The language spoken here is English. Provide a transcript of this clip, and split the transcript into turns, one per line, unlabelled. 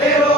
Pero